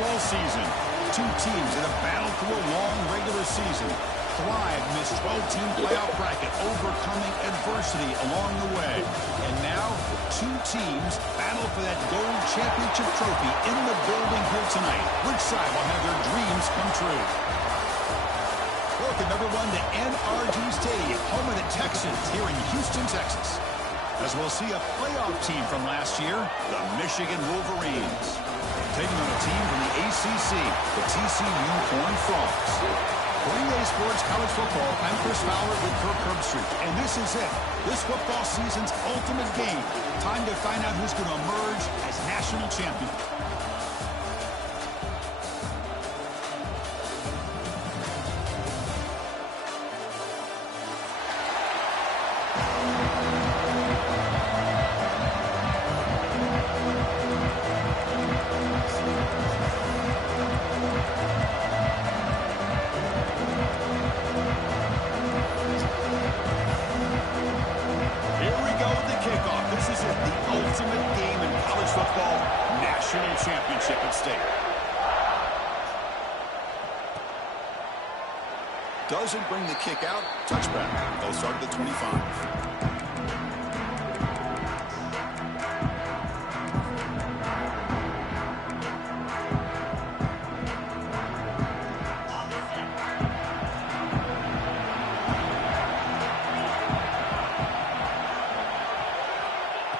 football season. Two teams that have battled through a long regular season, thrived in this 12-team playoff bracket, overcoming adversity along the way. And now, two teams battle for that gold championship trophy in the building here tonight. Which side will have their dreams come true? Welcome, everyone, to NRG Stadium, home of the Texans here in Houston, Texas. As we'll see a playoff team from last year, the Michigan Wolverines, taking on a team from the ACC, the TCU Horned Frogs. For EA Sports College Football, I'm Chris Fowler with Kirk Herbstreit, and this is it. This football season's ultimate game. Time to find out who's going to emerge as national champion. Championship at stake. Doesn't bring the kick out. Touchback. They'll start at the 25.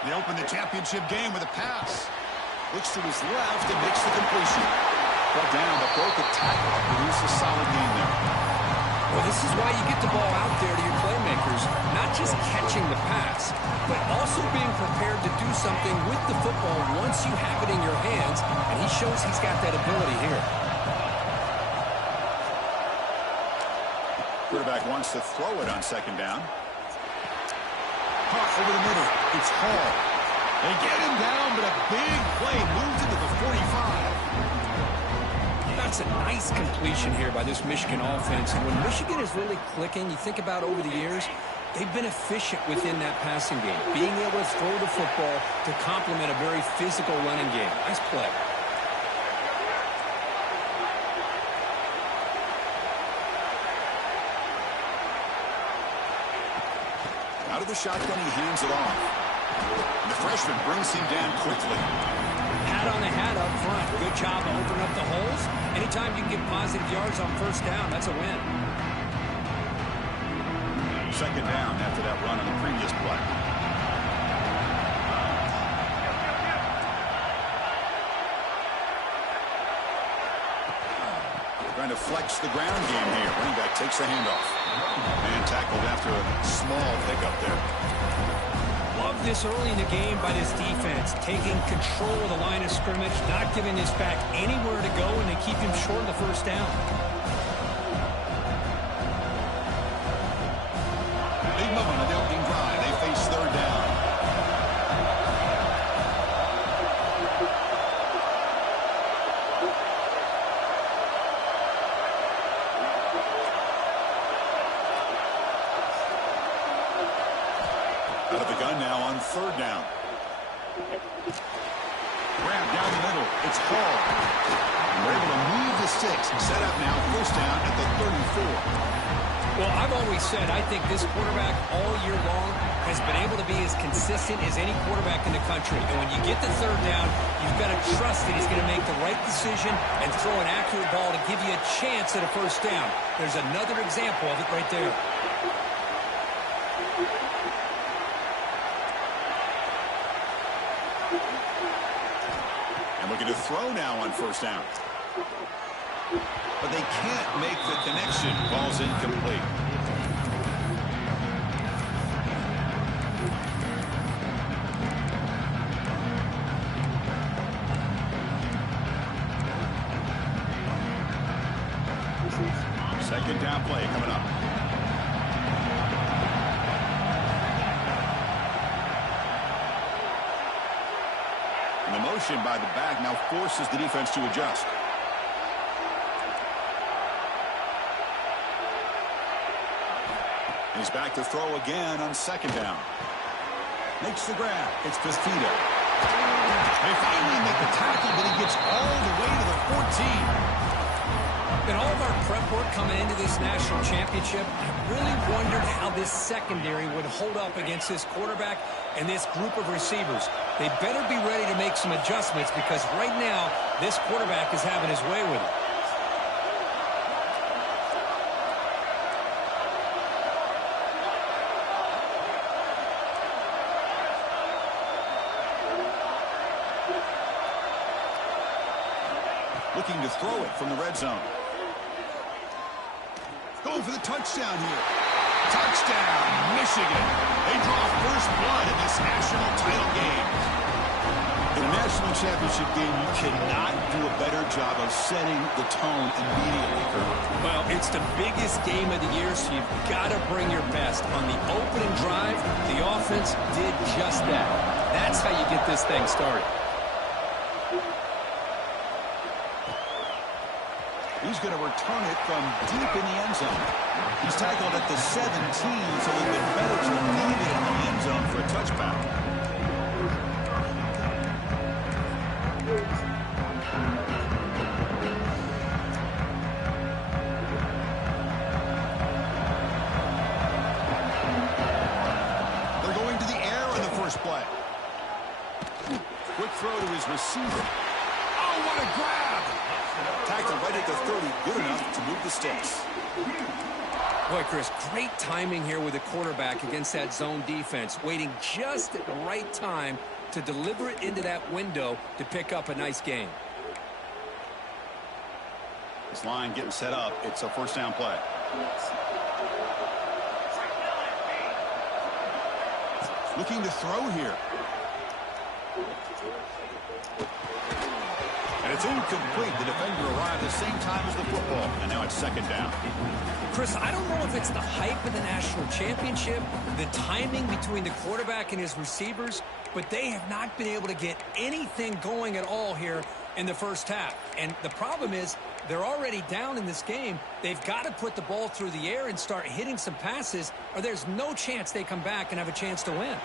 They open the championship game with a pass. Looks to his left and makes the completion. Brought down, but broke a tackle. Produced a solid game there. Well, this is why you get the ball out there to your playmakers. Not just catching the pass, but also being prepared to do something with the football once you have it in your hands. And he shows he's got that ability here. Quarterback wants to throw it on second down. Caught over the middle. It's Hall. They get him down, but a big play moves into the 45. That's a nice completion here by this Michigan offense. And when Michigan is really clicking, you think about over the years, they've been efficient within that passing game, being able to throw the football to complement a very physical running game. Nice play. Out of the shotgun, he hands it off. And the freshman brings him down quickly. Hat on the hat up front. Good job to open up the holes. Anytime you can get positive yards on first down, that's a win. Second down after that run on the previous play. Trying to flex the ground game here. Running back takes the handoff. And tackled after a small pickup there. Love this early in the game by this defense, taking control of the line of scrimmage, not giving this back anywhere to go, and they keep him short of the first down. Big moment on the opening drive. They face third down. Out of the gun now on third down. Grab down the middle. It's Hall. They're able to move the sticks. Set up now, first down at the 34. Well, I've always said I think this quarterback all year long has been able to be as consistent as any quarterback in the country. And when you get the third down, you've got to trust that he's going to make the right decision and throw an accurate ball to give you a chance at a first down. There's another example of it right there. Looking to throw now on first down. But they can't make the connection. Ball's incomplete. Second down play coming up. And the motion by the back now forces the defense to adjust. He's back to throw again on second down. Makes the grab. It's Fistida. They finally make the tackle, but he gets all the way to the 14. prep work coming into this national championship, I really wondered how this secondary would hold up against this quarterback and this group of receivers. They better be ready to make some adjustments because right now, this quarterback is having his way with it. Looking to throw it from the red zone. Going for the touchdown here. Touchdown, Michigan. They draw first blood in this national title game. In a national championship game, you cannot do a better job of setting the tone immediately, Kurt. Well, it's the biggest game of the year, so you've got to bring your best. On the opening drive, the offense did just that. That's how you get this thing started. He's going to return it from deep in the end zone. He's tackled at the 17, so it would have been better to leave it in the end zone for a touchback. They're going to the air on the first play. Quick throw to his receiver. Oh, what a grab! Tackled right at the 30, good enough to move the sticks. Boy, Chris, great timing here with the quarterback against that zone defense, waiting just at the right time to deliver it into that window to pick up a nice gain. This line getting set up. It's a first down play. Looking to throw here. And it's incomplete. The defender arrived at the same time as the football. And now it's second down. Chris, I don't know if it's the hype of the national championship, the timing between the quarterback and his receivers, but they have not been able to get anything going at all here in the first half. And the problem is they're already down in this game. They've got to put the ball through the air and start hitting some passes, or there's no chance they come back and have a chance to win.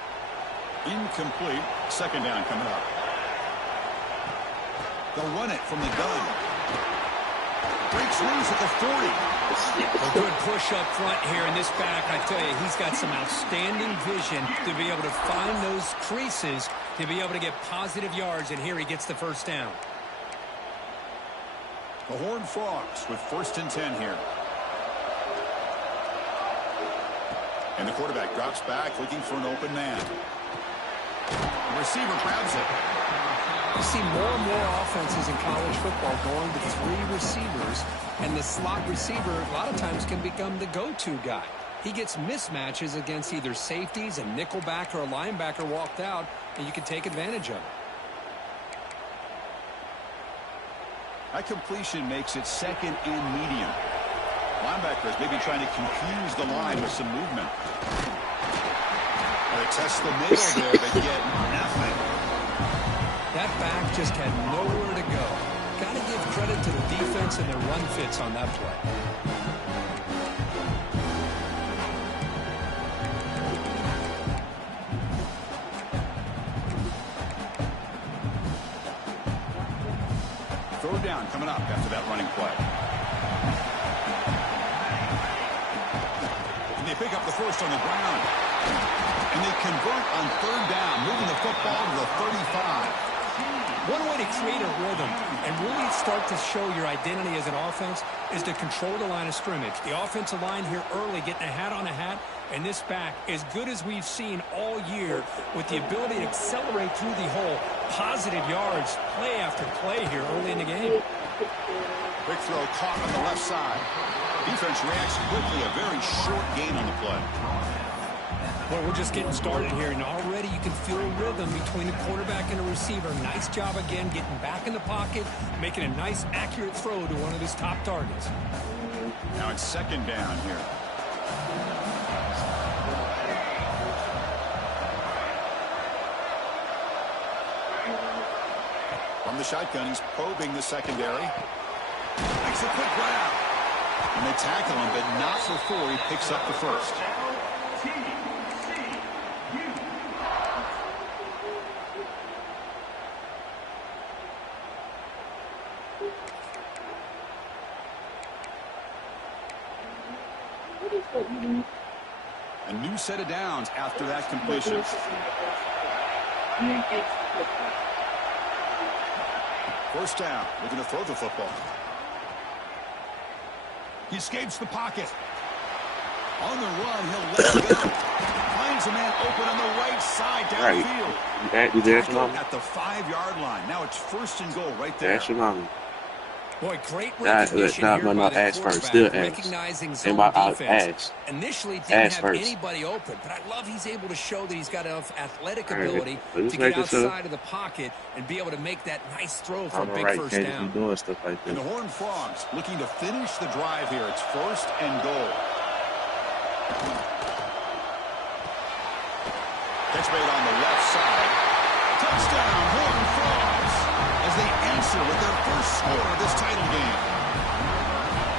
Incomplete. Second down coming up. They'll run it from the gun. Breaks loose at the 40. A good push up front here in this back. I tell you, he's got some outstanding vision to be able to find those creases, to be able to get positive yards, and here he gets the first down. The Horned Frogs with 1st and 10 here. And the quarterback drops back looking for an open man. The receiver grabs it. You see more and more offenses in college football going to 3 receivers, and the slot receiver a lot of times can become the go-to guy. He gets mismatches against either safeties, a nickelbacker, or a linebacker walked out, and you can take advantage of it. That completion makes it second and medium. Linebackers maybe trying to confuse the line with some movement. They test the middle there, but get nothing. That back just had nowhere to go. Got to give credit to the defense and their run fits on that play. Third down coming up after that running play. And they pick up the first on the ground. And they convert on third down, moving the football to the 35. One way to create a rhythm and really start to show your identity as an offense is to control the line of scrimmage. The offensive line here early getting a hat on a hat, and this back as good as we've seen all year with the ability to accelerate through the hole. Positive yards, play after play here early in the game. Quick throw caught on the left side. Defense reacts quickly, a very short gain on the play. Well, we're just getting started here, and already you can feel a rhythm between the quarterback and the receiver. Nice job again getting back in the pocket, making a nice, accurate throw to one of his top targets. Now it's second down here. From the shotgun, he's probing the secondary. Makes a quick grab. And they tackle him, but not before he picks up the first. A new set of downs after that completion. First down, looking to throw the football. He escapes the pocket. On the run, he'll let it go. Finds a man open on the right side downfield. Tackled at the 5-yard line. Now it's first and goal right there. Boy, great recognition here by the quarterback, recognizing zone defense. Initially didn't have anybody open, but I love he's able to show that he's got enough athletic ability to get outside of the pocket and be able to make that nice throw for a big first down. And the Horned Frogs looking to finish the drive here. It's first and goal. Catch made on the left side. Touchdown, Horned Frogs, as they answer with their first score of this title game.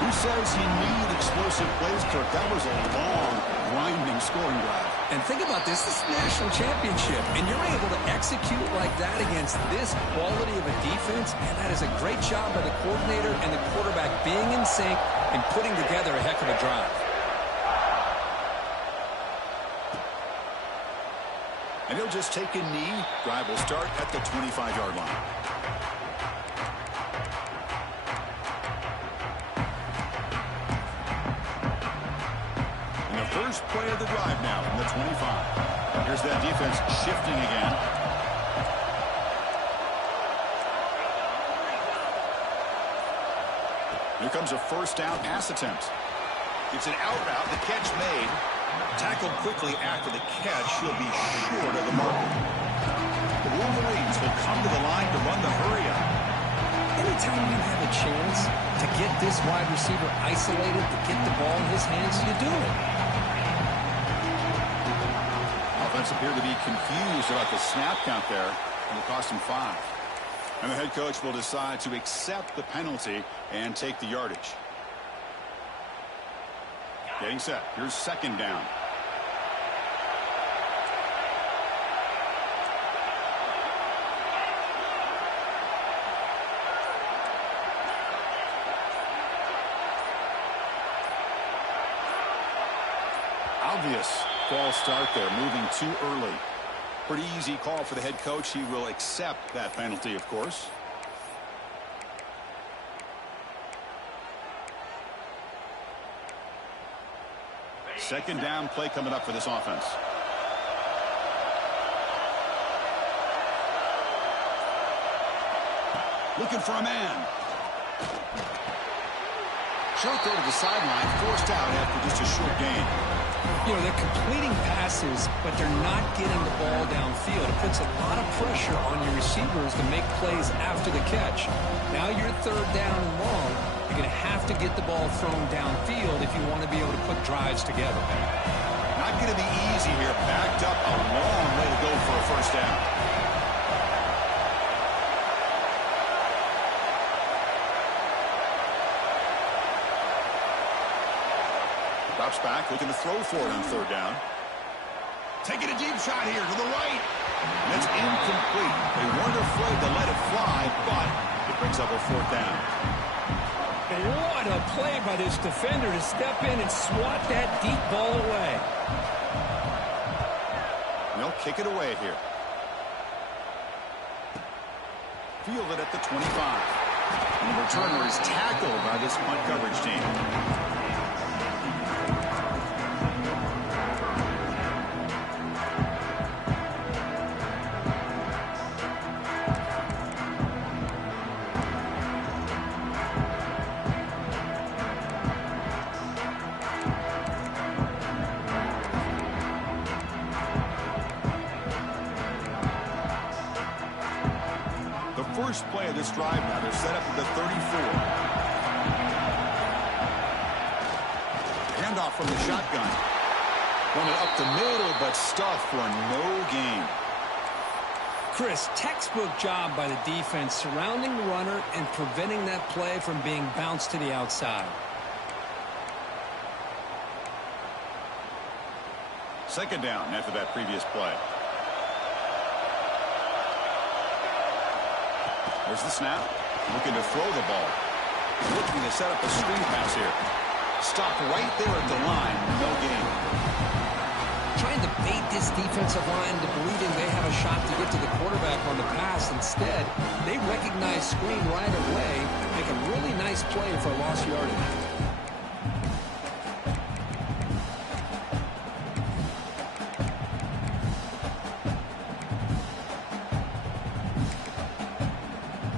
Who says you need explosive plays, Kirk? That was a long, grinding scoring drive. And think about this. This is the national championship, and you're able to execute like that against this quality of a defense, and that is a great job by the coordinator and the quarterback being in sync and putting together a heck of a drive. And he'll just take a knee. Drive will start at the 25-yard line. And the first play of the drive now from the 25. Here's that defense shifting again. Here comes a first down pass attempt. It's an out route. The catch made. Tackled quickly after the catch. He'll be short of the marker. The Wolverines will come to the line to run the hurry-up. Anytime you have a chance to get this wide receiver isolated, to get the ball in his hands, you do it. Offense appeared to be confused about the snap count there, and it cost him 5. And the head coach will decide to accept the penalty and take the yardage. Getting set. Here's second down. Obvious false start there, moving too early. Pretty easy call for the head coach. He will accept that penalty, of course. Second down play coming up for this offense. Looking for a man. Short throw to the sideline, forced out after just a short gain. You know, they're completing passes, but they're not getting the ball downfield. It puts a lot of pressure on your receivers to make plays after the catch. Now you're third down and long. You're going to have to get the ball thrown downfield if you want to be able to put drives together. Not going to be easy here. Backed up a long way to go for a first down. Drops back, looking to throw for it on third down. Taking a deep shot here to the right. And it's incomplete. They weren't afraid to let it fly, but it brings up a fourth down. And what a play by this defender to step in and swat that deep ball away. And they'll kick it away here. Fielded at the 25. And the returner is tackled by this punt coverage team. First play of this drive now. They're set up at the 34. Handoff from the shotgun. Run it up the middle, but stuffed for no gain. Chris, textbook job by the defense surrounding the runner and preventing that play from being bounced to the outside. Second down after that previous play. There's the snap. Looking to throw the ball. Looking to set up a screen pass here. Stopped right there at the line. No gain. Trying to bait this defensive line into believing they have a shot to get to the quarterback on the pass. Instead, they recognize screen right away, make a really nice play for a lost yardage.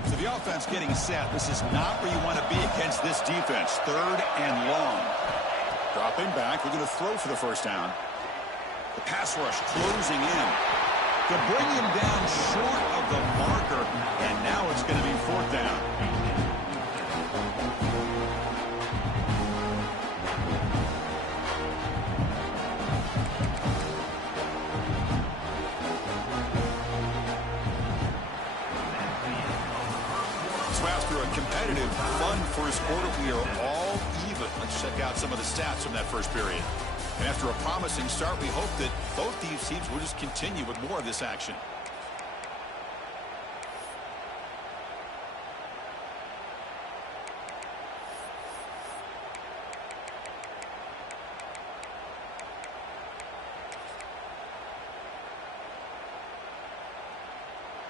So the offense getting set. This is not where you want to be against this defense. 3rd and long. Dropping back. They're going to throw for the first down. The pass rush closing in. To bring him down short of the marker, and now it's going to be 4th down. So after a competitive, fun first quarter, we are all even. Let's check out some of the stats from that first period. And after a promising start, we hope that both these teams will just continue with more of this action.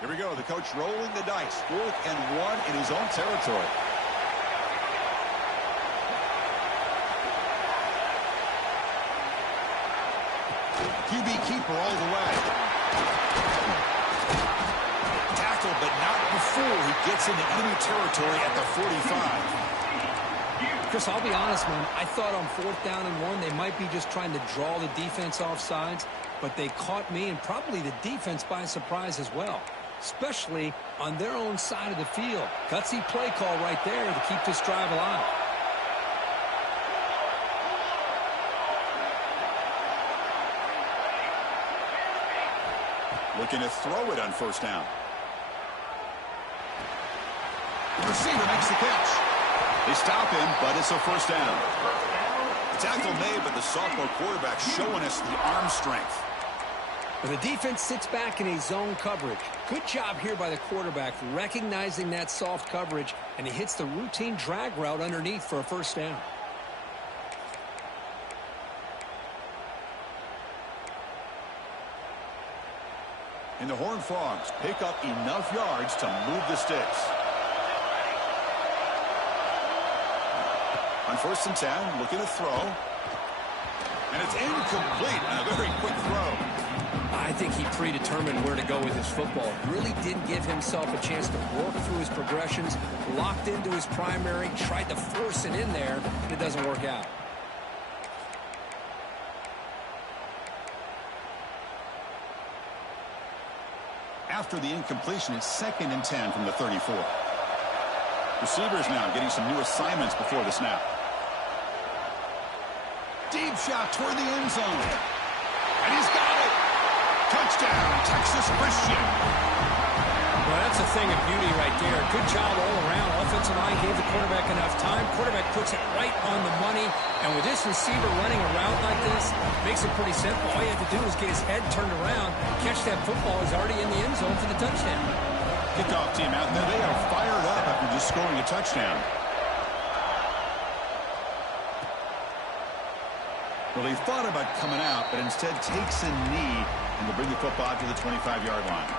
Here we go. The coach rolling the dice. 4th and 1 in his own territory. QB keeper all the way. Tackle, but not before he gets into enemy territory at the 45. Chris, I'll be honest, man. I thought on 4th down and 1, they might be just trying to draw the defense off sides, but they caught me and probably the defense by surprise as well, especially on their own side of the field. Gutsy play call right there to keep this drive alive. Looking to throw it on 1st down. The receiver makes the catch. They stop him, but it's a 1st down. The tackle made, but the sophomore quarterback showing us the arm strength. But the defense sits back in a zone coverage. Good job here by the quarterback, recognizing that soft coverage, and he hits the routine drag route underneath for a 1st down. And the Horned Frogs pick up enough yards to move the sticks. On 1st and 10, looking to throw. And it's incomplete. A very quick throw. I think he predetermined where to go with his football. Really didn't give himself a chance to work through his progressions. Locked into his primary, tried to force it in there, and it doesn't work out. After the incompletion, it's 2nd and 10 from the 34. Receivers now getting some new assignments before the snap. Deep shot toward the end zone. And he's got it. Touchdown, Texas Christian. Well, that's a thing of beauty right there. Good job all around. Offensive line gave the quarterback enough time. Quarterback puts it right on the money. And with this receiver running a route like this, makes it pretty simple. All you have to do is get his head turned around, catch that football. He's already in the end zone for the touchdown. Kickoff team out there. They are fired up after just scoring a touchdown. Well, he thought about coming out, but instead takes a knee and will bring the football to the 25-yard line.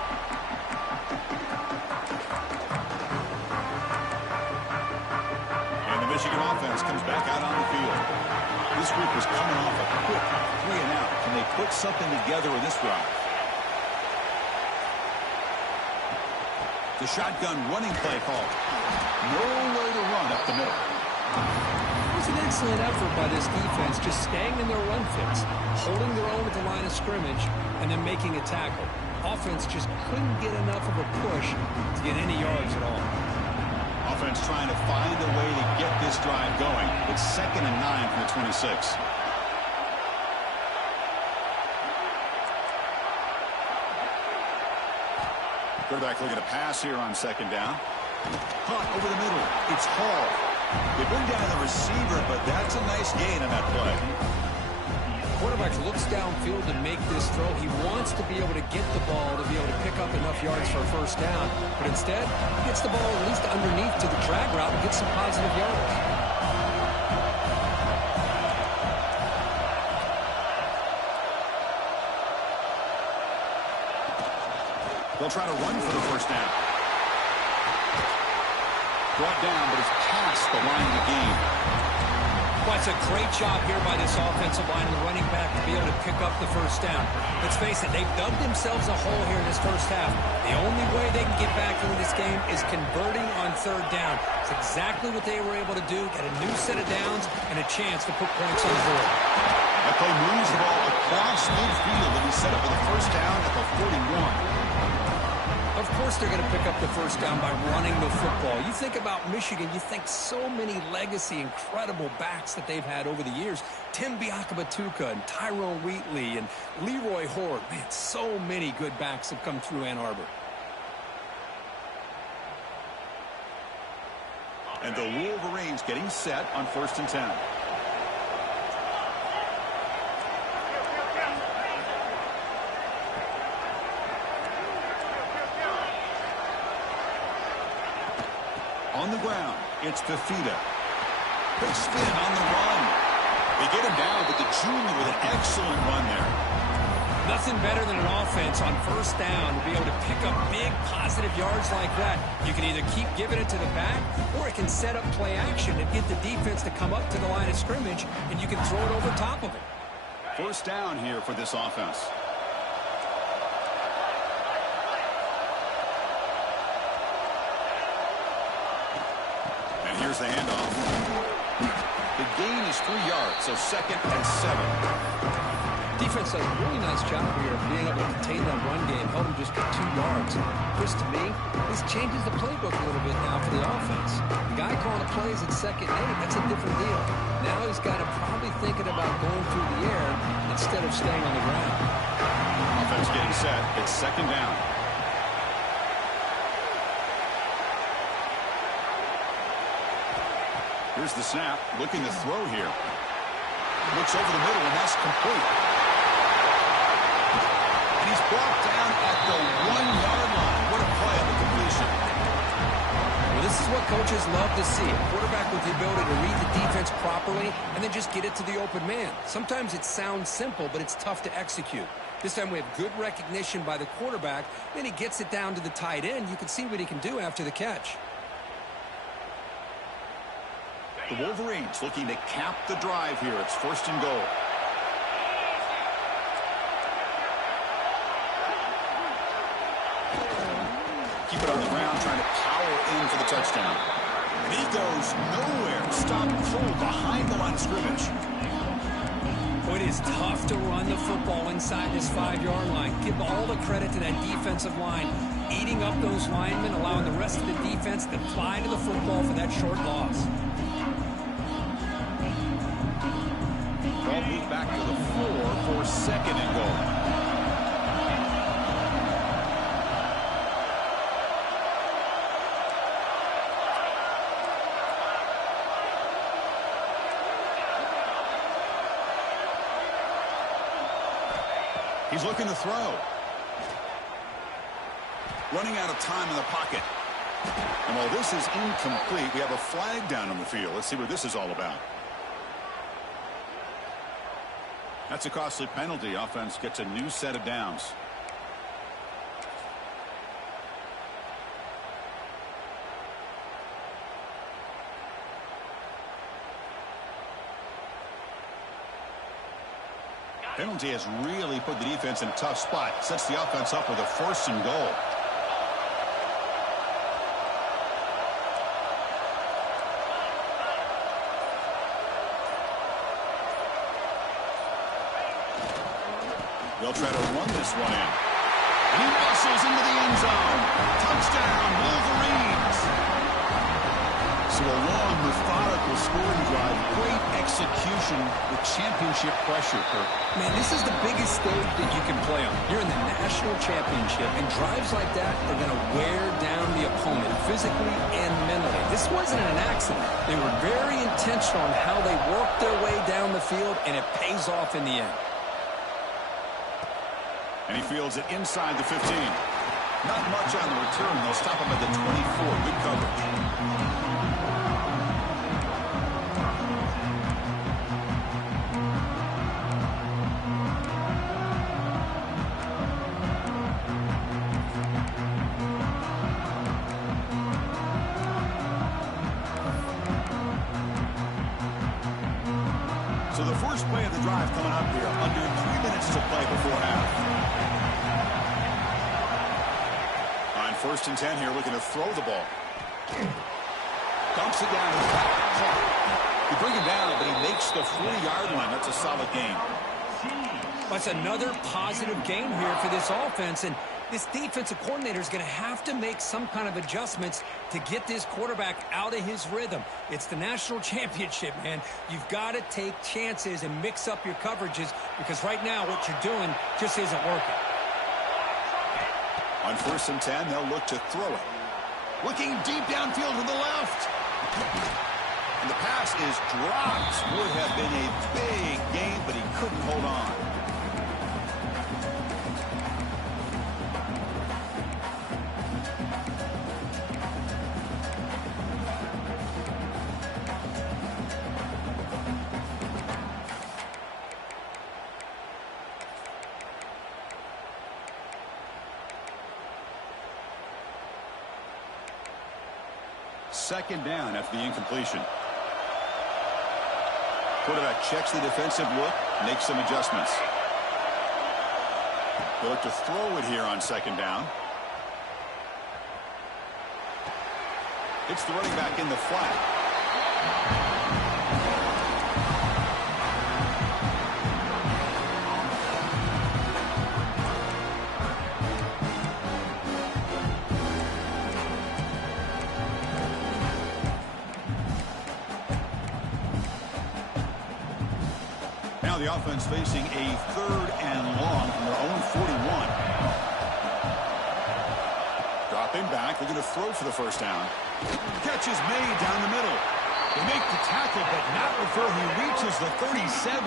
And the Michigan offense comes back out on the field. This group was coming off a quick 3-and-out. Can they put something together with this drive? The shotgun running play call. No way to run up the middle. It was an excellent effort by this defense, just staying in their run fits, holding their own at the line of scrimmage, and then making a tackle. Offense just couldn't get enough of a push to get any yards at all. Offense trying to find a way to get this drive going. It's 2nd and 9 from the 26. Quarterback looking to pass here on 2nd down. Caught over the middle. It's Hall. They bring down the receiver, but that's a nice gain on that play. Quarterback looks downfield to make this throw. He wants to be able to get the ball to be able to pick up enough yards for a 1st down. But instead, he gets the ball at least underneath to the drag route and gets some positive yards. They'll try to run for the first down. Brought down, but it's past the line of the game. Well, it's a great job here by this offensive line and the running back to be able to pick up the first down. Let's face it, they've dug themselves a hole here in this first half. The only way they can get back into this game is converting on third down. It's exactly what they were able to do, get a new set of downs and a chance to put points on the board. That play moves the ball across midfield, and he set up with a first down at the 41. Of course they're going to pick up the first down by running the football. You think about Michigan, you think so many legacy, incredible backs that they've had over the years. Tim Biakabatuka and Tyrone Wheatley and Leroy Horde. Man, so many good backs have come through Ann Arbor. And the Wolverines getting set on 1st and 10. On the ground, it's Fafita. Big spin on the run. They get him down, but the junior with an excellent run there. Nothing better than an offense on first down to be able to pick up big positive yards like that. You can either keep giving it to the back, or it can set up play action and get the defense to come up to the line of scrimmage, and you can throw it over top of it. First down here for this offense. Here's the handoff. The gain is 3 yards, so 2nd and 7. Defense does a really nice job here of being able to contain that run game, held them just to 2 yards. Chris, to me, this changes the playbook a little bit now for the offense. The guy calling the plays at 2nd and 8, that's a different deal. Now he's got to probably thinking about going through the air instead of staying on the ground. Offense getting set. It's 2nd down. Here's the snap, looking to throw here. Looks over the middle, and that's complete. And he's brought down at the 1-yard line. What a play on the completion. Well, this is what coaches love to see. A quarterback with the ability to read the defense properly and then just get it to the open man. Sometimes it sounds simple, but it's tough to execute. This time we have good recognition by the quarterback. Then he gets it down to the tight end. You can see what he can do after the catch. The Wolverines looking to cap the drive here. It's 1st and goal. Keep it on the ground, trying to power in for the touchdown. And he goes nowhere. Stop full behind the line of scrimmage. Boy, it is tough to run the football inside this 5-yard line. Give all the credit to that defensive line, eating up those linemen, allowing the rest of the defense to fly to the football for that short loss. Ball moved back to the 4 for 2nd and goal. He's looking to throw. Running out of time in the pocket. And while this is incomplete, we have a flag down on the field. Let's see what this is all about. That's a costly penalty. Offense gets a new set of downs. Penalty has really put the defense in a tough spot. Sets the offense up with a 1st and goal. They'll try to run this one in. And he muscles into the end zone. Touchdown, Wolverines. So a long, methodical scoring drive. Great execution with championship pressure, Kirk. Man, this is the biggest stage that you can play on. You're in the national championship, and drives like that are going to wear down the opponent physically and mentally. This wasn't an accident. They were very intentional on how they worked their way down the field, and it pays off in the end. And he fields it inside the 15. Not much on the return. They'll stop him at the 24. Good coverage. So the first play of the drive coming up here. Under 3 minutes to play before half. On 1st and 10 here, looking to throw the ball. Dumps it down to the clock. You bring him down, but he makes the 40-yard line. That's a solid game. That's another positive game here for this offense, and this defensive coordinator is going to have to make some kind of adjustments to get this quarterback out of his rhythm. It's the national championship, man. You've got to take chances and mix up your coverages because right now what you're doing just isn't working. On 1st and 10, they'll look to throw it. Looking deep downfield to the left. And the pass is dropped. Would have been a big game, but he couldn't hold on. Second down after the incompletion. Quarterback checks the defensive look, makes some adjustments. They'll look to throw it here on 2nd down. It's the running back in the flat. The offense facing a 3rd and long from their own 41. Dropping back, they're going to throw for the 1st down. Catch is made down the middle. They make the tackle, but not before he reaches the 37.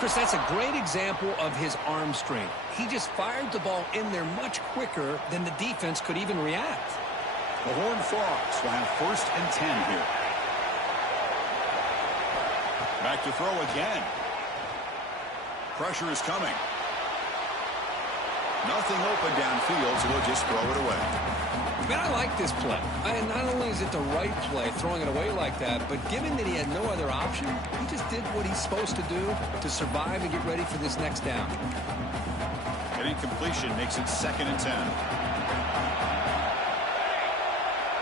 Chris, that's a great example of his arm strength. He just fired the ball in there much quicker than the defense could even react. The Horned Frogs will have 1st and 10 here. Back to throw again. Pressure is coming. Nothing open downfield, so we'll just throw it away. Man, I like this play. Not only is it the right play, throwing it away like that, but given that he had no other option, he just did what he's supposed to do to survive and get ready for this next down. An incompletion makes it 2nd and 10.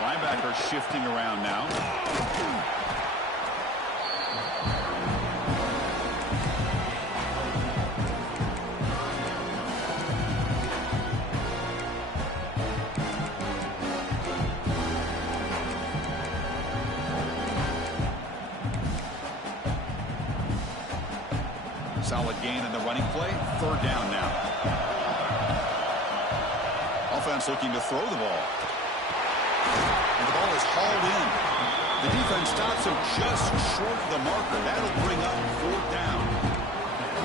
Linebacker shifting around now. Solid gain in the running play. 3rd down now. Offense looking to throw the ball. And the ball is hauled in. The defense stops him just short of the marker. That'll bring up 4th down.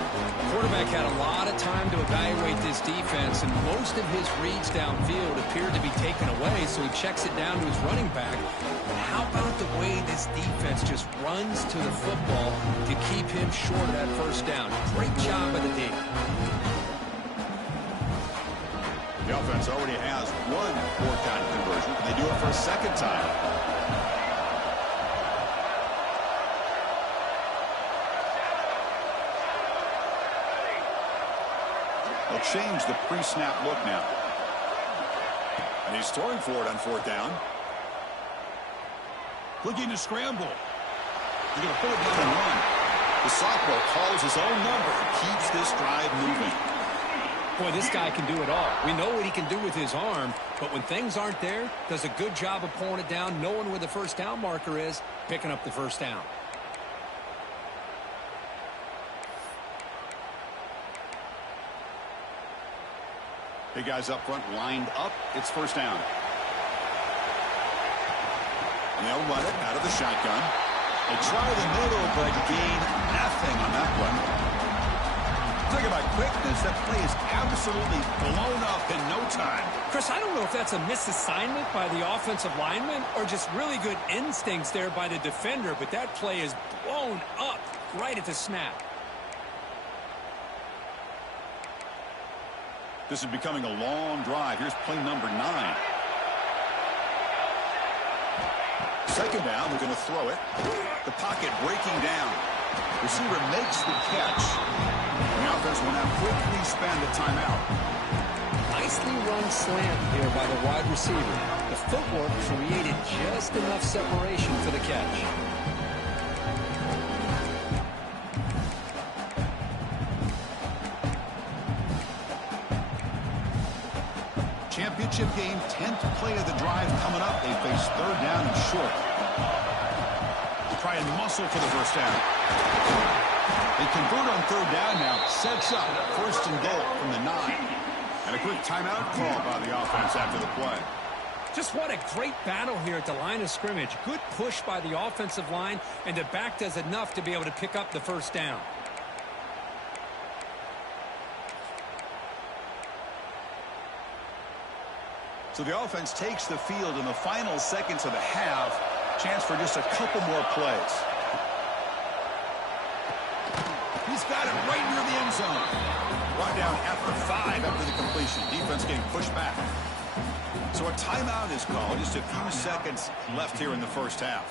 The quarterback had a lot of time to evaluate this defense, and most of his reads downfield appeared to be taken away, so he checks it down to his running back. And how about the way this defense just runs to the football to keep him short of that 1st down? Great job by the D. The offense already has 1 4th-down conversion. Can they do it for a 2nd time? They'll change the pre-snap look now. And he's throwing for it on 4th down. Looking to scramble. They're going to pull it down and run. The sophomore calls his own number and keeps this drive moving. Boy, this guy can do it all. We know what he can do with his arm, but when things aren't there, does a good job of pulling it down, knowing where the 1st down marker is, picking up the 1st down. Big guys up front lined up. It's 1st down. And they'll run it out of the shotgun. They try the middle, but gain nothing on that play. Talk about quickness. That play is absolutely blown up in no time. Chris, I don't know if that's a misassignment by the offensive lineman or just really good instincts there by the defender, but that play is blown up right at the snap. This is becoming a long drive. Here's play number 9. 2nd down, they're going to throw it. The pocket breaking down. Receiver makes the catch. The offense will now quickly spend a timeout. Nicely run slant here by the wide receiver. The footwork created just enough separation for the catch. Championship game, 10th play of the drive coming up. They face third down and short. Try and muscle for the first down. They convert on third down now. Sets up first and goal from the 9. And a quick timeout call by the offense after the play. Just what a great battle here at the line of scrimmage. Good push by the offensive line, and the back does enough to be able to pick up the first down. So the offense takes the field in the final seconds of the half. Chance for just a couple more plays. He's got it right near the end zone. Brought down at the 5 after the completion. Defense getting pushed back. So a timeout is called. Just a few seconds left here in the first half.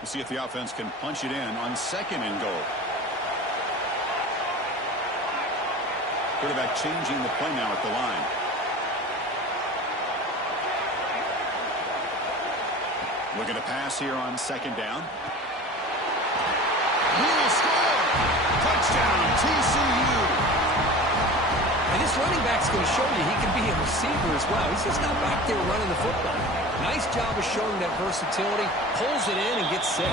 We'll see if the offense can punch it in on second and goal. Quarterback changing the play now at the line. Looking to pass here on second down. He will score! Touchdown, TCU! And this running back's going to show you he can be a receiver as well. He's just not back there running the football. Nice job of showing that versatility. Pulls it in and gets 6.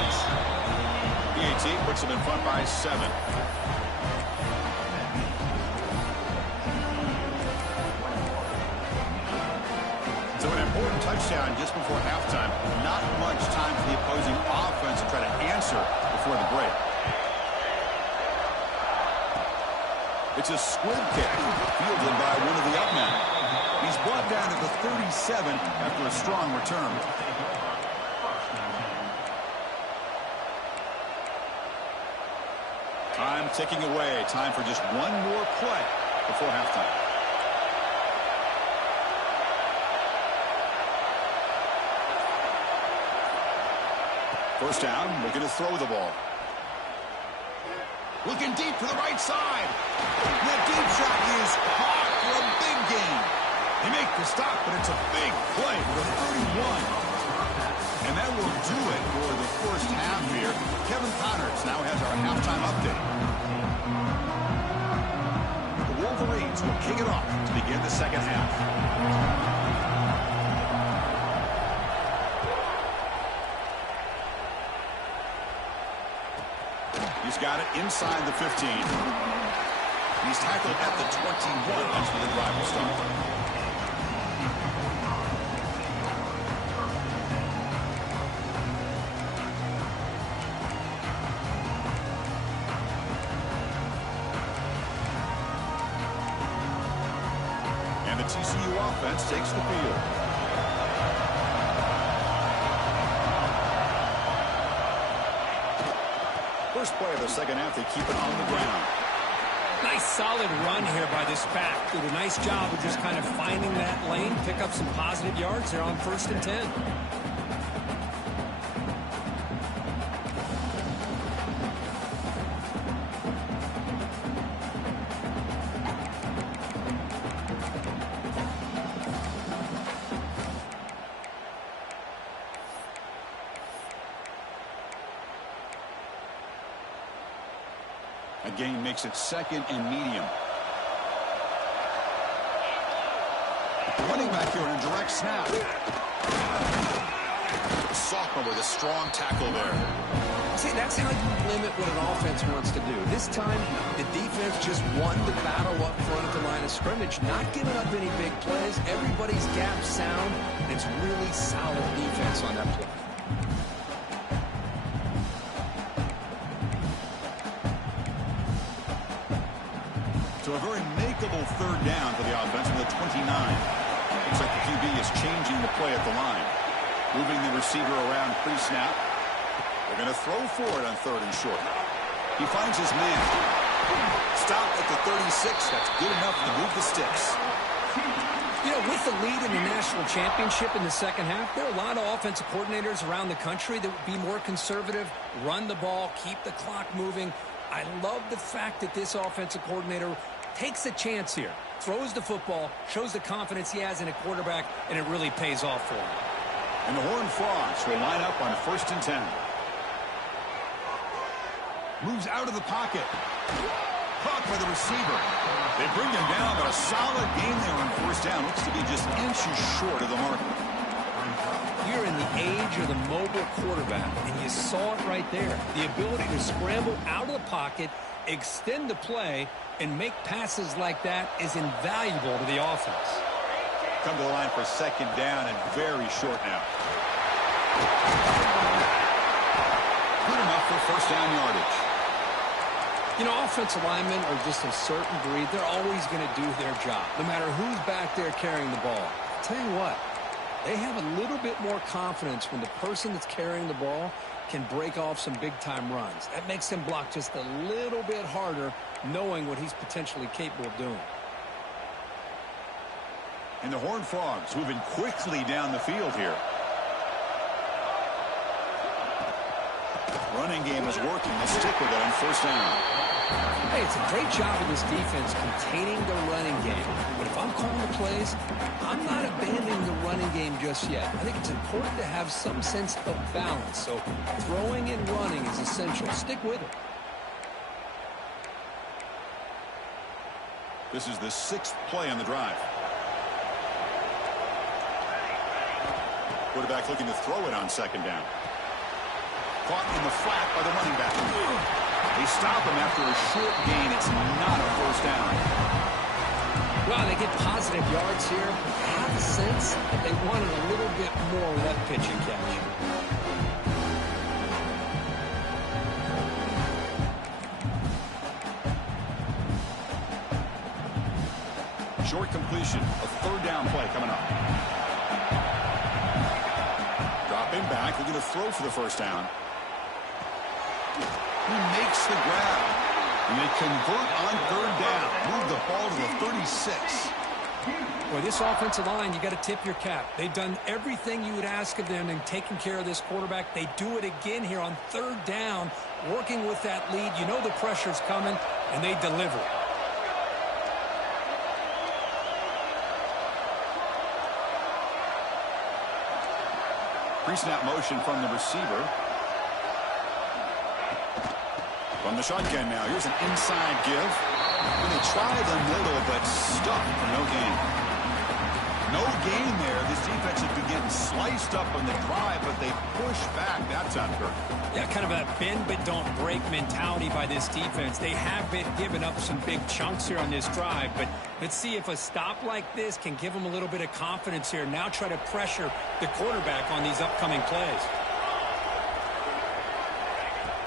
PAT puts him in front by 7. So an important touchdown just before halftime. Not much time for the opposing offense to try to answer before the break. It's a squib kick, fielded by one of the up men. He's brought down at the 37 after a strong return. Time ticking away. Time for just one more play before halftime. First down, looking to throw the ball. Looking deep to the right side. The deep shot is caught for a big gain. They make the stop, but it's a big play for the 31. And that will do it for the first half here. Kevin Connors now has our halftime update. The Wolverines will kick it off to begin the second half. He's got it inside the 15. He's tackled at the 21. That's where the drive will start. And the TCU offense takes the field. First play of the second half, they keep it on the ground. Nice solid run here by this back. Did a nice job of just kind of finding that lane, pick up some positive yards there on 1st and 10. A gain makes it second and medium. Running back here in a direct snap. Sophomore with a strong tackle there. See, that's how you limit what an offense wants to do. This time, the defense just won the battle up front at the line of scrimmage, not giving up any big plays. Everybody's gap sound, and it's really solid defense on that play. So a very makeable third down for the offense with a 29. Looks like the QB is changing the play at the line. Moving the receiver around pre-snap. They're going to throw for it on 3rd and short. He finds his man. Stop at the 36. That's good enough to move the sticks. You know, with the lead in the national championship in the second half, there are a lot of offensive coordinators around the country that would be more conservative, run the ball, keep the clock moving. I love the fact that this offensive coordinator takes a chance here, throws the football, shows the confidence he has in a quarterback, and it really pays off for him. And the Horned Frogs will line up on 1st and 10. Moves out of the pocket. Caught by the receiver. They bring him down, but a solid game there on 1st down. Looks to be just inches short of the mark. We're in the age of the mobile quarterback, and you saw it right there. The ability to scramble out of the pocket, extend the play, and make passes like that is invaluable to the offense. Come to the line for 2nd down and very short now. Good enough for 1st down yardage. You know, offensive linemen are just a certain breed. They're always going to do their job, no matter who's back there carrying the ball. I'll tell you what, they have a little bit more confidence when the person that's carrying the ball can break off some big-time runs. That makes them block just a little bit harder, knowing what he's potentially capable of doing. And the Horned Frogs moving quickly down the field here. Running game is working. They'll stick with it on 1st down. Hey, it's a great job of this defense containing the running game. But if I'm calling the plays, I'm not abandoning the running game just yet. I think it's important to have some sense of balance. So throwing and running is essential. Stick with it. This is the 6th play on the drive. Quarterback looking to throw it on 2nd down. Caught in the flat by the running back. They stop him after a short gain. It's not a 1st down. Well, they get positive yards here. I have a sense that they wanted a little bit more of that pitch and catch. Short completion. A 3rd down play coming up. Dropping back. Looking to throw for the 1st down. He makes the grab. And they convert on 3rd down. Move the ball to the 36. Boy, this offensive line, you got to tip your cap. They've done everything you would ask of them in taking care of this quarterback. They do it again here on 3rd down, working with that lead. You know the pressure's coming, and they deliver. Pre-snap motion from the receiver. From the shotgun now. Here's an inside give. And they try the middle, but stuck for no gain. No gain there. This defense has been getting sliced up on the drive, but they push back. That's on Kirk. Yeah, kind of a bend but don't break mentality by this defense. They have been giving up some big chunks here on this drive, but let's see if a stop like this can give them a little bit of confidence here. Now try to pressure the quarterback on these upcoming plays.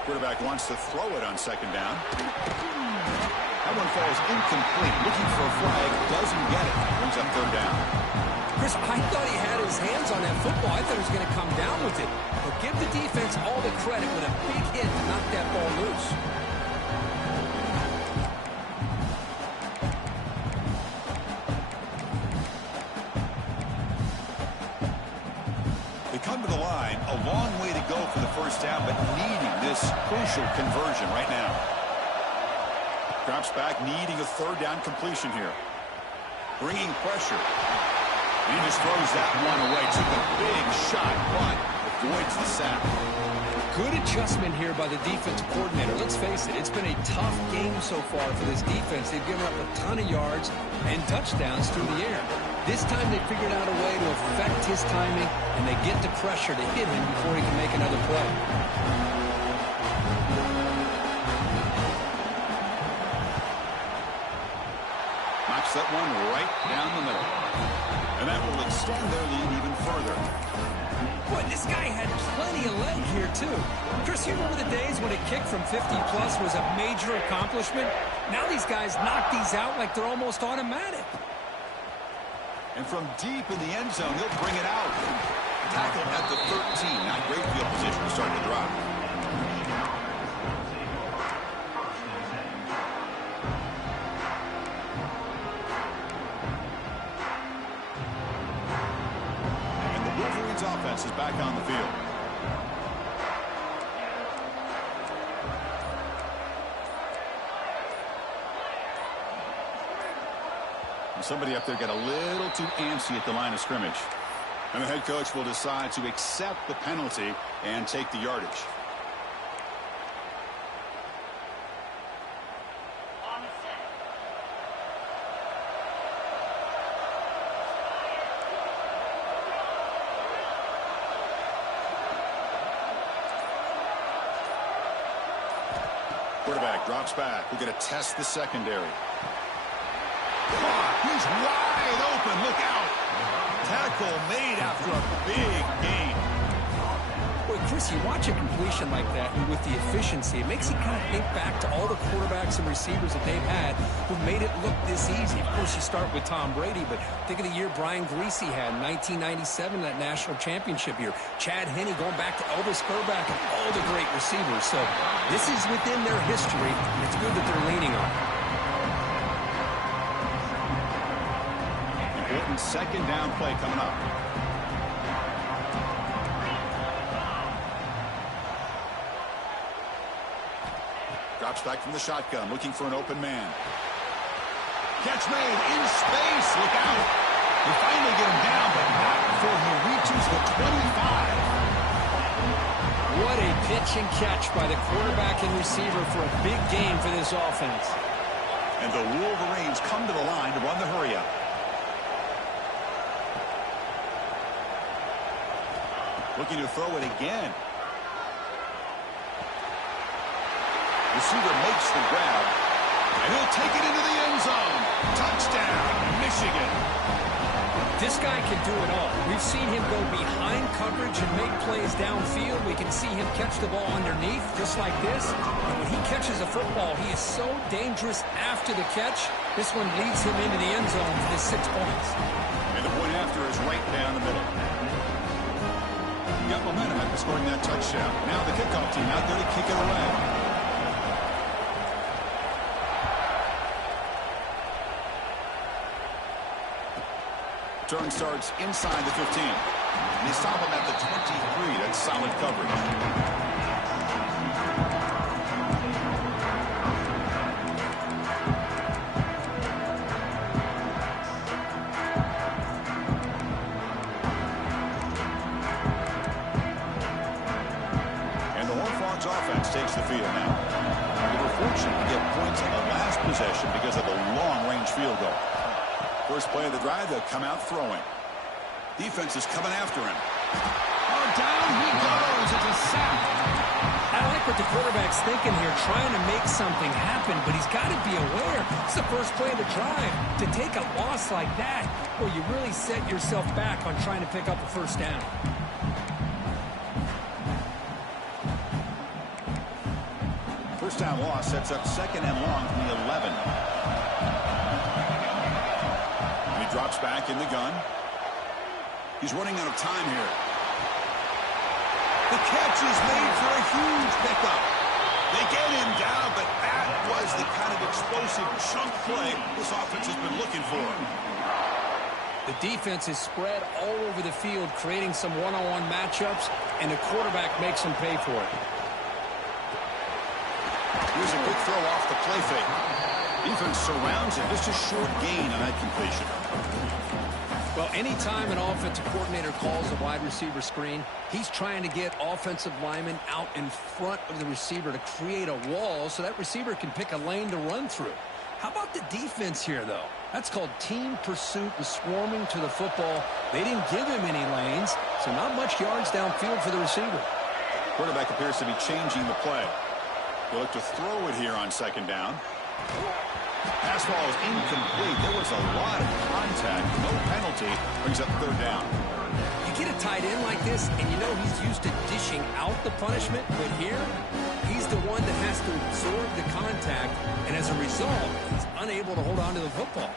Quarterback wants to throw it on 2nd down. That one falls incomplete. Looking for a flag. Doesn't get it. Brings up 3rd down. Chris, I thought he had his hands on that football. I thought he was going to come down with it. But give the defense all the credit with a big hit to knock that ball loose. They come to the line. A long way to go for the 1st down, but needing this crucial conversion right now. Drops back, needing a 3rd down completion here. Bringing pressure. He just throws that one away. Took a big shot, but avoids the sack. Good adjustment here by the defensive coordinator. Let's face it, it's been a tough game so far for this defense. They've given up a ton of yards and touchdowns through the air. This time they figured out a way to affect his timing, and they get the pressure to hit him before he can make another play. Knocks that one right down the middle. And that will extend their lead even further. Boy, this guy had plenty of leg here, too. Chris, you remember the days when a kick from 50-plus was a major accomplishment? Now these guys knock these out like they're almost automatic. And from deep in the end zone, he'll bring it out. Tackle at the 13. Not great field position to start the drive. offense is back on the field. And somebody up there got a little too antsy at the line of scrimmage. And the head coach will decide to accept the penalty and take the yardage. Quarterback drops back. We're going to test the secondary. He's wide open. Look out. Tackle made after a big gain. Boy, Chris, you watch a completion like that, and with the efficiency, it makes you kind of think back to all the quarterbacks and receivers that they've had who made it look this easy. Of course, you start with Tom Brady, but think of the year Brian Griese had in 1997, that national championship year. Chad Henne going back to Elvis Grbac and all the great receivers. So this is within their history, and it's good that they're leaning on it. Important second down play coming up. Drops back from the shotgun, looking for an open man. Catch made in space. Look out. They finally get him down, but not before he reaches the 25. What a pitch and catch by the quarterback and receiver for a big game for this offense. And the Wolverines come to the line to run the hurry-up. Looking to throw it again. Receiver makes the grab, and he'll take it into the end zone. Touchdown, Michigan. This guy can do it all. We've seen him go behind coverage and make plays downfield. We can see him catch the ball underneath, just like this. And when he catches a football, he is so dangerous after the catch. This one leads him into the end zone for the 6 points. And the point after is right down the middle. Got momentum after scoring that touchdown. Now the kickoff team out there to kick it away. Turn starts inside the 15. And they stop him at the 23. That's solid coverage. Offense takes the field now. They were fortunate to get points on the last possession because of the long-range field goal. First play of the drive, they'll come out throwing. Defense is coming after him. Oh, down he goes. It's a sack. I like what the quarterback's thinking here, trying to make something happen, but he's got to be aware. It's the first play of the drive. To take a loss like that, well, you really set yourself back on trying to pick up a first down. First down loss sets up second and long from the 11. And he drops back in the gun. He's running out of time here. The catch is made for a huge pickup. They get him down, but that was the kind of explosive chunk play this offense has been looking for. The defense is spread all over the field, creating some one-on-one matchups, and the quarterback makes them pay for it. Here's a quick throw off the play fake. Defense surrounds it. Just a short gain on that completion. Well, anytime an offensive coordinator calls a wide receiver screen, he's trying to get offensive linemen out in front of the receiver to create a wall so that receiver can pick a lane to run through. How about the defense here, though? That's called team pursuit and swarming to the football. They didn't give him any lanes, so not much yards downfield for the receiver. Quarterback appears to be changing the play. He'll look to throw it here on second down. Pass ball is incomplete. There was a lot of contact. No penalty. Brings up third down. You get a tight end like this, and you know he's used to dishing out the punishment, but here, he's the one that has to absorb the contact, and as a result, he's unable to hold on to the football.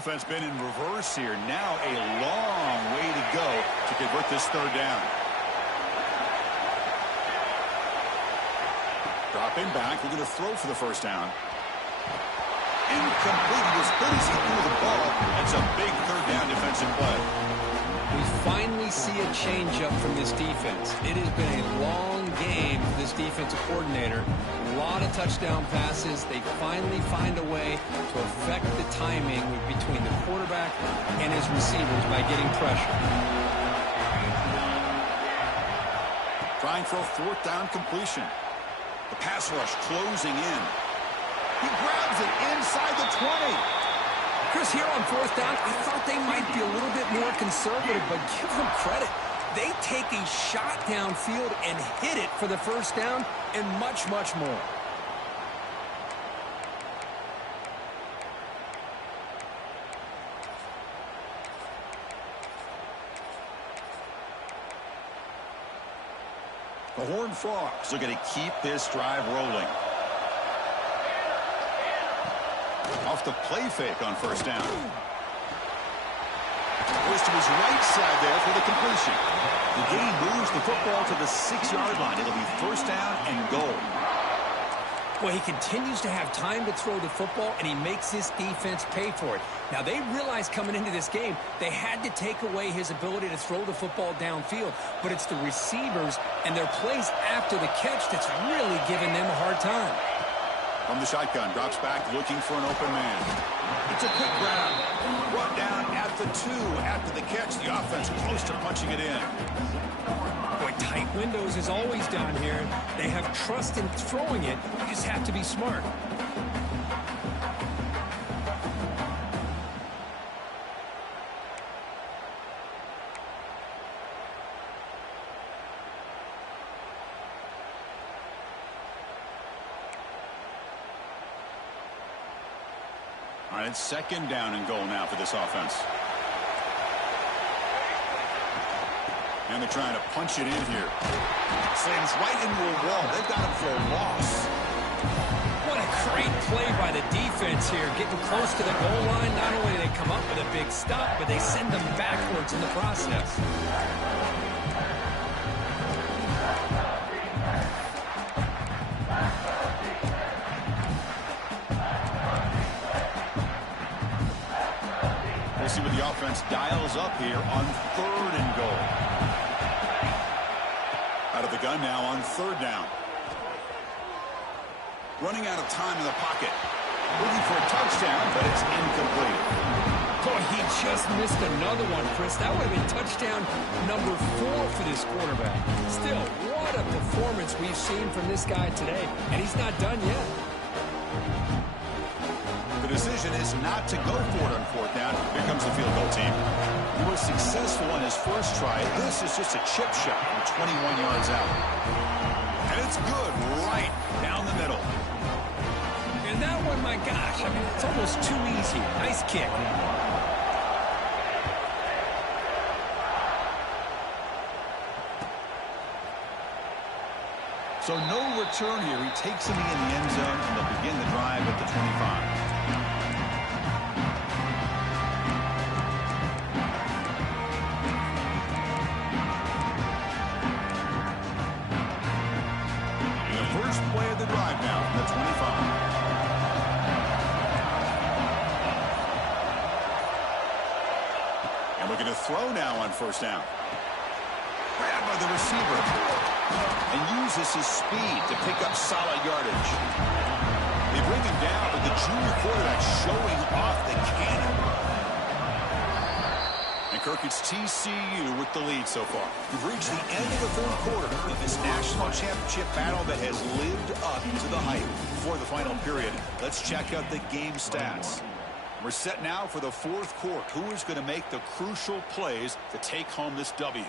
Offense been in reverse here. Now a long way to go to convert this third down. Dropping back, looking to throw for the first down. Incomplete. He was good as he threw the ball. That's a big third down defensive play. We finally see a change-up from this defense. It has been a long game for this defensive coordinator. A lot of touchdown passes. They finally find a way to affect the timing between the quarterback and his receivers by getting pressure. Trying for a fourth down completion. The pass rush closing in. He grabs it inside the 20. Chris, here on fourth down, I thought they might be a little bit more conservative, but give them credit. They take a shot downfield and hit it for the first down and much, much more. The Horned Frogs looking to keep this drive rolling. Off the play fake on first down. Goes to his right side there for the completion. The gain moves the football to the 6-yard line. It'll be first down and goal. Well, he continues to have time to throw the football, and he makes this defense pay for it. Now, they realized coming into this game they had to take away his ability to throw the football downfield, but it's the receivers and their plays after the catch that's really giving them a hard time. From the shotgun, drops back looking for an open man. It's a quick grab. Brought down at the 2 after the catch. The offense close to punching it in. Boy, tight windows is always down here. They have trust in throwing it. You just have to be smart. All right, it's second down and goal now for this offense. And they're trying to punch it in here. Slams right into a wall. They've got him for a loss. What a great play by the defense here. Getting close to the goal line. Not only do they come up with a big stop, but they send them backwards in the process. We'll see what the offense dials up here on third and goal. Out of the gun now on third down. Running out of time in the pocket. Looking for a touchdown, but it's incomplete. Boy, he just missed another one, Chris. That would have been touchdown number 4 for this quarterback. Still, what a performance we've seen from this guy today. And he's not done yet. The decision is not to go for it on fourth down. Here comes the field goal team. He was successful on his first try. This is just a chip shot from 21 yards out. And it's good right down the middle. And that one, my gosh, I mean, it's almost too easy. Nice kick. So no return here. He takes him in the end zone, and they'll begin the drive at the 25. First play of the drive now from the 25. And looking to throw now on first down. Grabbed by the receiver. And uses his speed to pick up solid yardage. They bring him down, but the junior quarterback showing off the cannon. And Kirk, it's TCU with the lead so far. We've reached the end of the third quarter in this national championship battle that has lived up to the hype. Before the final period, let's check out the game stats. We're set now for the fourth quarter. Who is going to make the crucial plays to take home this W?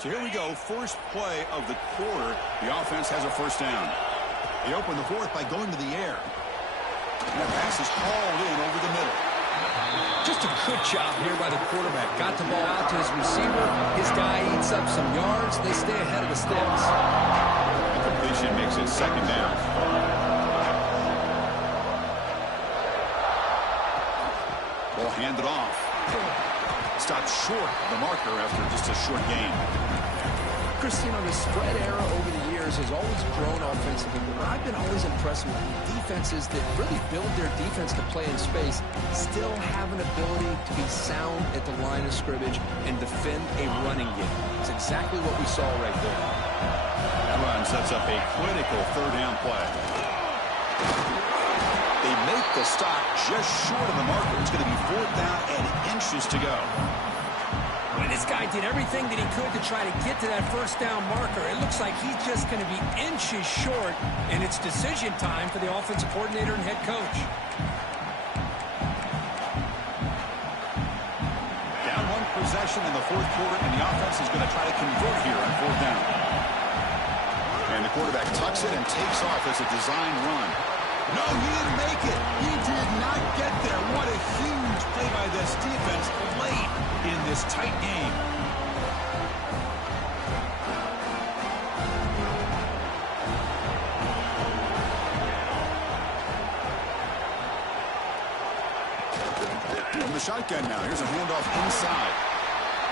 So here we go, first play of the quarter. The offense has a first down. They open the fourth by going to the air. And that pass is hauled in over the middle. Just a good job here by the quarterback. Got the ball out to his receiver. His guy eats up some yards. They stay ahead of the sticks. The completion makes it second down. Ball handed off. stopped short of the marker after just a short gain. Christine, the spread era over the years has always grown offensively, but I've been always impressed with defenses that really build their defense to play in space, still have an ability to be sound at the line of scrimmage and defend a running game. It's exactly what we saw right there. That run sets up a critical third down play. They make the stop just short of the marker. It's going to be fourth down and inches to go. Well, this guy did everything that he could to try to get to that first down marker. It looks like he's just going to be inches short, and it's decision time for the offensive coordinator and head coach. Down one possession in the fourth quarter, and the offense is going to try to convert here on fourth down. And the quarterback tucks it and takes off as a design run. No, he didn't make it. He did not get there. What a huge play by this defense late in this tight game. From the shotgun now. Here's a handoff inside.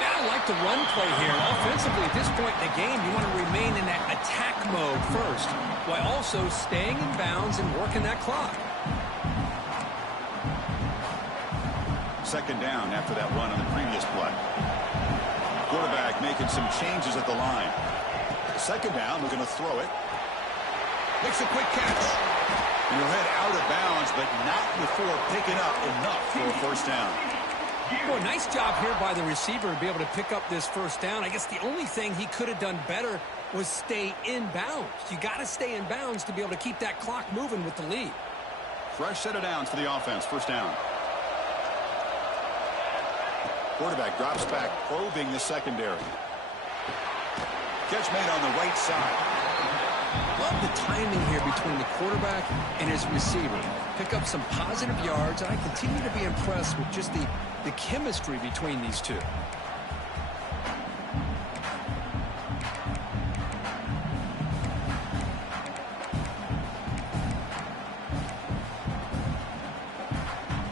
Now, I like the run play here. Offensively, at this point in the game, you want to remain in that attack mode first, while also staying in bounds and working that clock. Second down after that run on the previous play. Quarterback making some changes at the line. Second down, we're going to throw it. Makes a quick catch. And he'll head out of bounds, but not before picking up enough for a first down. Boy, nice job here by the receiver to be able to pick up this first down. I guess the only thing he could have done better was stay in bounds. You got to stay in bounds to be able to keep that clock moving with the lead. Fresh set of downs for the offense. First down. Quarterback drops back, probing the secondary. Catch made on the right side. Love the timing here between the quarterback and his receiver. Pick up some positive yards, and I continue to be impressed with just the chemistry between these two.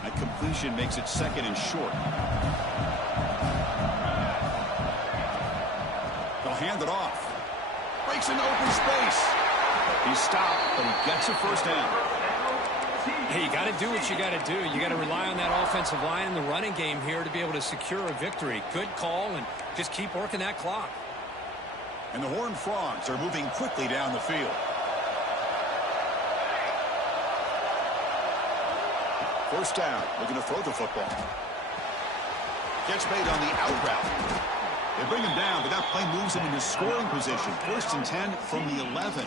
That completion makes it second and short. They'll hand it off. Breaks into open space. He's stopped, but he gets a first down. Hey, you got to do what you got to do. You got to rely on that offensive line and the running game here to be able to secure a victory. Good call, and just keep working that clock. And the Horned Frogs are moving quickly down the field. First down, looking to throw the football. Catch made on the out route. They bring him down, but that play moves him into scoring position. First and 10 from the 11.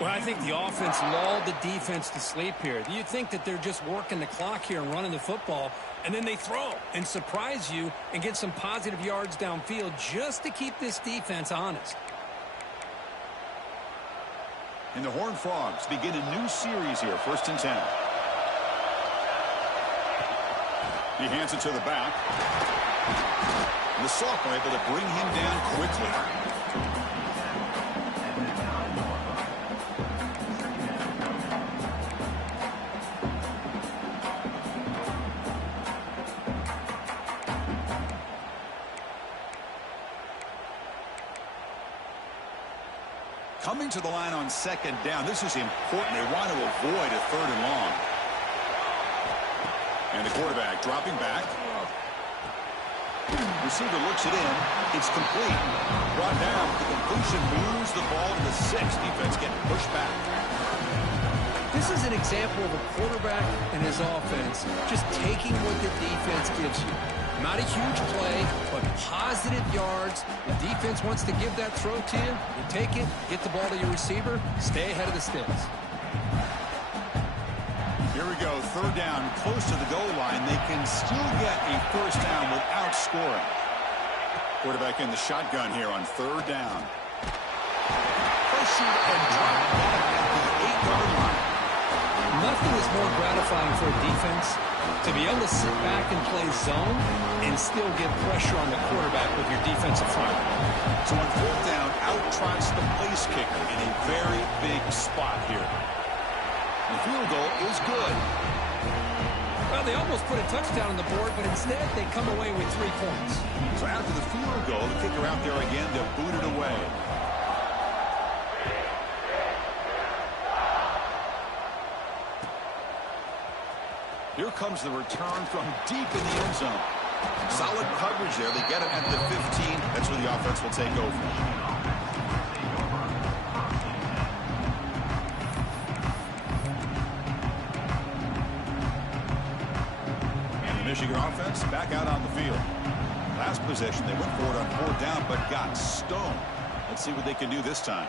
Well, I think the offense lulled the defense to sleep here. You think that they're just working the clock here and running the football, and then they throw and surprise you and get some positive yards downfield just to keep this defense honest. And the Horned Frogs begin a new series here, first and 10. He hands it to the back. And the sophomore able to bring him down quickly. Coming to the line on second down. This is important. They want to avoid a third and long. And the quarterback dropping back. Receiver looks it in. It's complete. Brought down. The completion moves the ball to the 6. Defense getting pushed back. This is an example of a quarterback and his offense just taking what the defense gives you. Not a huge play, but positive yards. The defense wants to give that throw to you. You take it, get the ball to your receiver, stay ahead of the sticks. Here we go. Third down, close to the goal line. They can still get a first down without scoring. Quarterback in the shotgun here on third down. Pursued and dropped back at the 8-yard line. Nothing is more gratifying for a defense to be able to sit back and play zone and still get pressure on the quarterback with your defensive front. So on fourth down, out trots the place kicker in a very big spot here. The field goal is good. Well, they almost put a touchdown on the board, but instead they come away with 3 points. So after the field goal, the kicker out there again to boot it away. Here comes the return from deep in the end zone. Solid coverage there. They get it at the 15. That's where the offense will take over. And the Michigan offense back out on the field. Last possession, they went for it on 4th down, but got stoned. Let's see what they can do this time.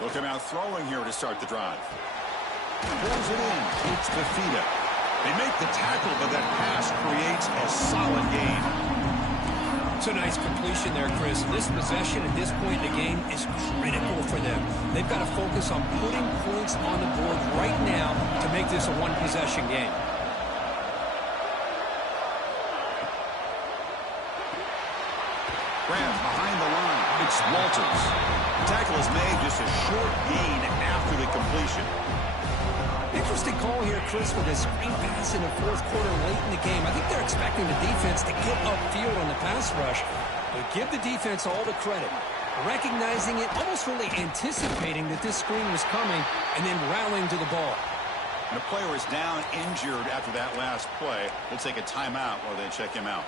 They'll come out throwing here to start the drive. Pulls it in. It's Fafita. They make the tackle, but that pass creates a solid gain. It's a nice completion there, Chris. This possession at this point in the game is critical for them. They've got to focus on putting points on the board right now to make this a one-possession game. Grabs behind the line. It's Walters. The tackle is made, just a short gain after the completion. Interesting call here, Chris, with a screen pass in the 4th quarter late in the game. I think they're expecting the defense to get upfield on the pass rush, but give the defense all the credit. Recognizing it, almost really anticipating that this screen was coming, and then rallying to the ball. And the player is down injured after that last play. We'll take a timeout while they check him out.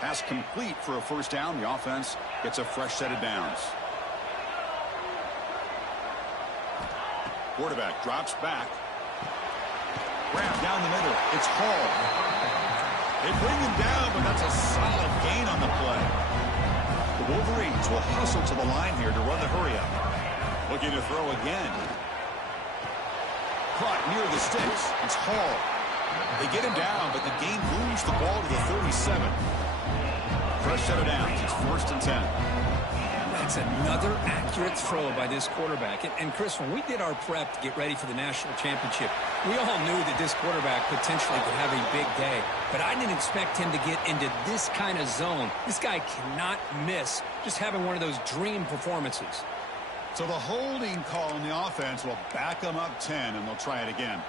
Pass complete for a 1st down. The offense gets a fresh set of downs. Quarterback drops back. Grab down the middle. It's Hall. They bring him down, but that's a solid gain on the play. The Wolverines will hustle to the line here to run the hurry-up. Looking to throw again. Caught near the sticks. It's Hall. They get him down, but the gain moves the ball to the 37. Fresh set of downs. It's 1st and 10. That's another accurate throw by this quarterback. And Chris, when we did our prep to get ready for the national championship, we all knew that this quarterback potentially could have a big day. But I didn't expect him to get into this kind of zone. This guy cannot miss just having one of those dream performances. So the holding call on the offense will back them up 10, and they'll try it again.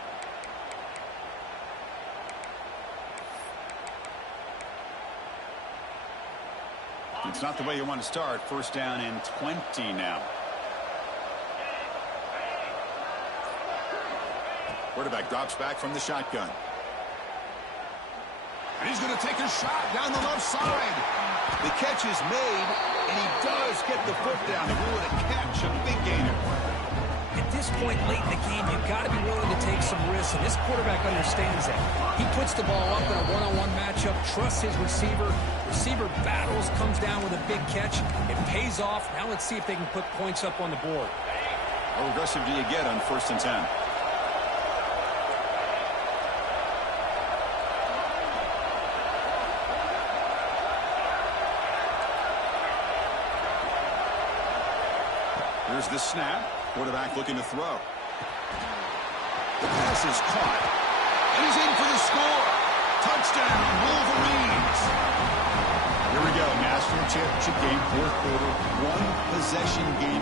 It's not the way you want to start. 1st down and 20 now. Quarterback drops back from the shotgun. And he's going to take a shot down the left side. The catch is made, and he does get the foot down. He blew it a catch, a big gainer. At this point late in the game, you've got to be willing to take some risks, and this quarterback understands that. He puts the ball up in a one-on-one matchup, trusts his receiver. Receiver battles, comes down with a big catch. It pays off. Now let's see if they can put points up on the board. How aggressive do you get on 1st and 10? Here's the snap. Quarterback looking to throw. The pass is caught. And he's in for the score. Touchdown, Wolverines. Here we go. National championship game, 4th quarter. One-possession game.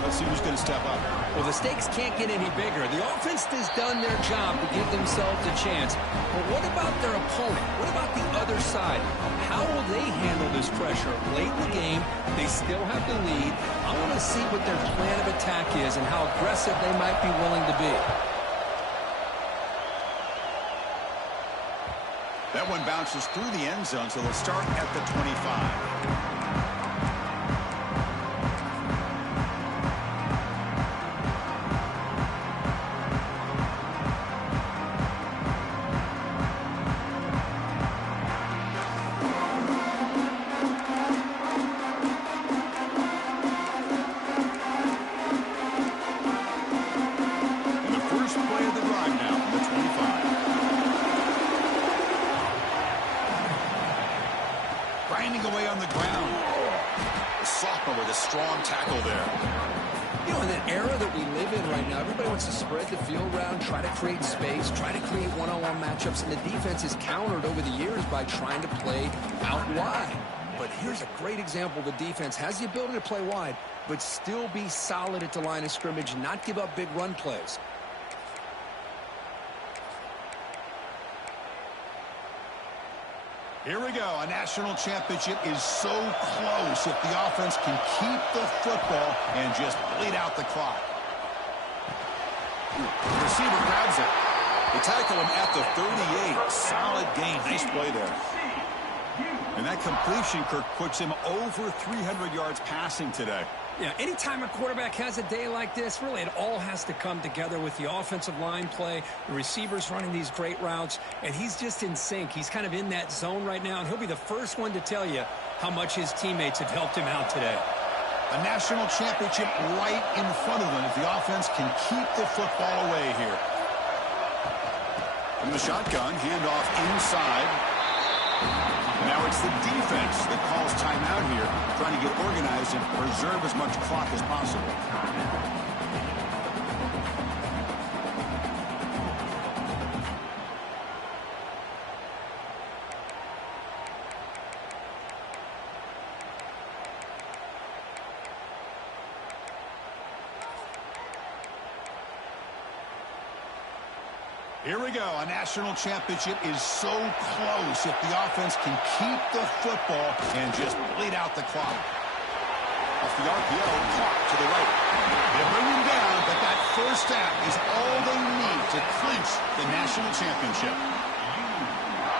Let's see who's going to step up. Well, the stakes can't get any bigger. The offense has done their job to give themselves a chance. But what about their opponent? What about the other side? How will they handle this pressure? Late in the game, they still have the lead. I want to see what their plan of attack is and how aggressive they might be willing to be. That one bounces through the end zone, so they'll start at the 25. Away on the ground. The sophomore with a strong tackle there. You know, in that era that we live in right now, everybody wants to spread the field around, try to create space, try to create one-on-one matchups, and the defense is countered over the years by trying to play out wide. but here's a great example. The defense has the ability to play wide, but still be solid at the line of scrimmage, not give up big run plays. Here we go. A national championship is so close if the offense can keep the football and just bleed out the clock. The receiver grabs it. They tackle him at the 38. Solid gain. Nice play there. And that completion, Kirk, puts him over 300 yards passing today. Yeah, anytime a quarterback has a day like this, really it all has to come together with the offensive line play, the receivers running these great routes, and he's just in sync. He's kind of in that zone right now, and he'll be the first one to tell you how much his teammates have helped him out today. A national championship right in front of them if the offense can keep the football away here. From the shotgun, handoff inside. Now it's the defense that calls timeout here, trying to get organized and preserve as much clock as possible. Here we go. A national championship is so close if the offense can keep the football and just bleed out the clock. Off the RPO, clock to the right. They'll bring him down, but that first down is all they need to clinch the national championship.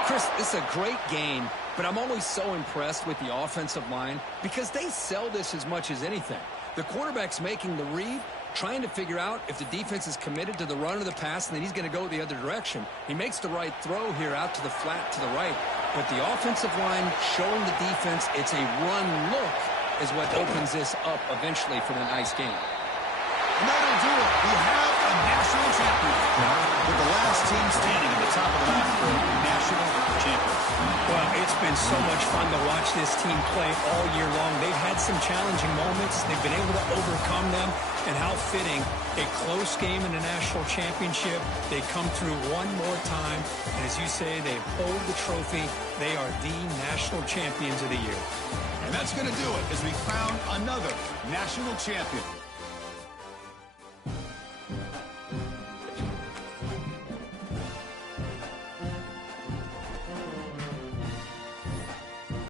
Chris, this is a great game, but I'm always so impressed with the offensive line because they sell this as much as anything. The quarterback's making the read, trying to figure out if the defense is committed to the run or the pass, and then he's going to go the other direction. He makes the right throw here out to the flat to the right, but the offensive line showing the defense it's a run look is what opens this up eventually for the nice game. And that'll do it. We have a national champion with the last team standing at the top of the mountain for national champions. Well, it's been so much fun to watch this team play all year long. They've had some challenging moments. They've been able to overcome them. And how fitting, a close game in a national championship. They come through one more time. And as you say, they hold the trophy. They are the national champions of the year. And that's going to do it as we crown another national champion.